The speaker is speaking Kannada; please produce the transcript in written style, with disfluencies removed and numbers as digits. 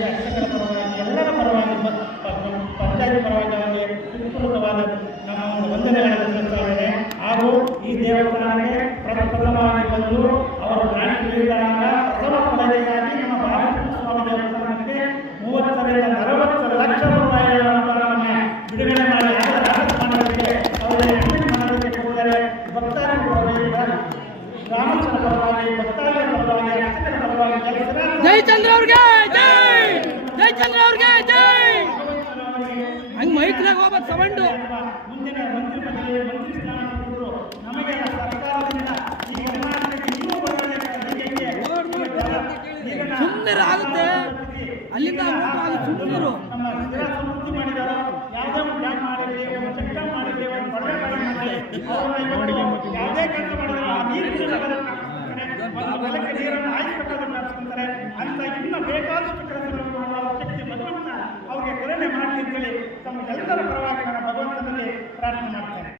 ಪರವಾಗಿ ಅರ್ಚಕರ ಪರವಾಗಿ ಎಲ್ಲರ ಪರವಾಗಿ ಪಂಚಾಯತ್ ಪರವಾಗಿ ಅವರಿಗೆ ಹೃತ್ಪೂರ್ವಕವಾದ ನಮ್ಮ ಒಂದು ವಂದನೆಗಳನ್ನು ಸಲ್ಲಿಸ್ತಾ ಇದ್ದೇನೆ. ಹಾಗೂ ಈ ದೇವಸ್ಥಾನಕ್ಕೆ ಪ್ರಪ್ರಥಮವಾಗಿ ಬಂದು ಅವರು ಗ್ರಾಂಟ್ ನೀಡಿದಾಗ ಪ್ರಥಮ ಕೊಡುಗೆಯಾಗಿ ನಮ್ಮ ಬಾಲಕೃಷ್ಣ ಸ್ವಾಮಿ ದೇವಸ್ಥಾನಕ್ಕೆ 30ರಿಂದ 40 ಲಕ್ಷ ರೂಪಾಯಿಗಳ ಅನುದಾನವನ್ನು ಬಿಡುಗಡೆ ಮಾಡಿ ರಾಜಸ್ಥಾನಕ್ಕೆ ಅವರಿಗೆ ಅಡ್ಮಿಟ್ ಮಾಡೋದಕ್ಕೆ ಹೋದರೆ ಭಕ್ತಾದಿ ಗ್ರಾಮಸ್ಥರ ಪರವಾಗಿ ಭಕ್ತಾದಿಗಳ ಪರವಾಗಿ ಅರ್ಚಕರ ಪರವಾಗಿ ಜೈ ಚಂದ್ರ ಅವ್ರಿಗೆ ಜೈ, ಜೈ ಚಂದ್ರ ಅವ್ರಿಗೆ ಜೈ. ಹಂಗೆ ಮೈಕ್ನಾಗ ಹೋಗ್ಬೇಕು ಸೌಂಡು. ಮುಂದಿನ ಮಂತ್ರಿ ಸ್ಥಾನ ಕೊಟ್ಟರು ನಮಗೆ ಸರ್ಕಾರದಿಂದ ಈ ಕರ್ನಾಟಕಕ್ಕೆ ಇನ್ನೂ ಸುಮ್ಮನೆ ಆಗುತ್ತೆ ಅಲ್ಲಿಂದ ಸುಮ್ಮನಿರು. ನಮ್ಮ ಸಮೃದ್ಧಿ ಮಾಡಿದಾರೋ ಯಾವುದೇ ಒಂದು ಡ್ಯಾಮ್ ಮಾಡಿರಲಿ, ಒಂದು ಚೆಕ್ ಡ್ಯಾಮ್ ಮಾಡಿರಲಿ, ಒಂದು ಕೊಳವೆ ಬಾವಿ ಮಾಡಲಿ, ಯಾವುದೇ ಕೆಲಸ ಮಾಡಿದ್ರೆ ಆ ನೀರಿನ ಹೊಲಕ್ಕೆ ನೀರನ್ನು ಆಯ್ದುಕೊಟ್ಟೋದನ್ನು ನಡೆಸ್ಕೊಂತಾರೆ ಅಂತ ಇನ್ನು ಬೇಕಾದಷ್ಟು ಕೆಲಸಗಳನ್ನು ಮಾಡುವ ಶಕ್ತಿ ಭಗವಂತ ಅವರಿಗೆ ಕರುಣೆ ಮಾಡಲಿ ಅಂತೇಳಿ ತಮ್ಮ ಎಲ್ಲರ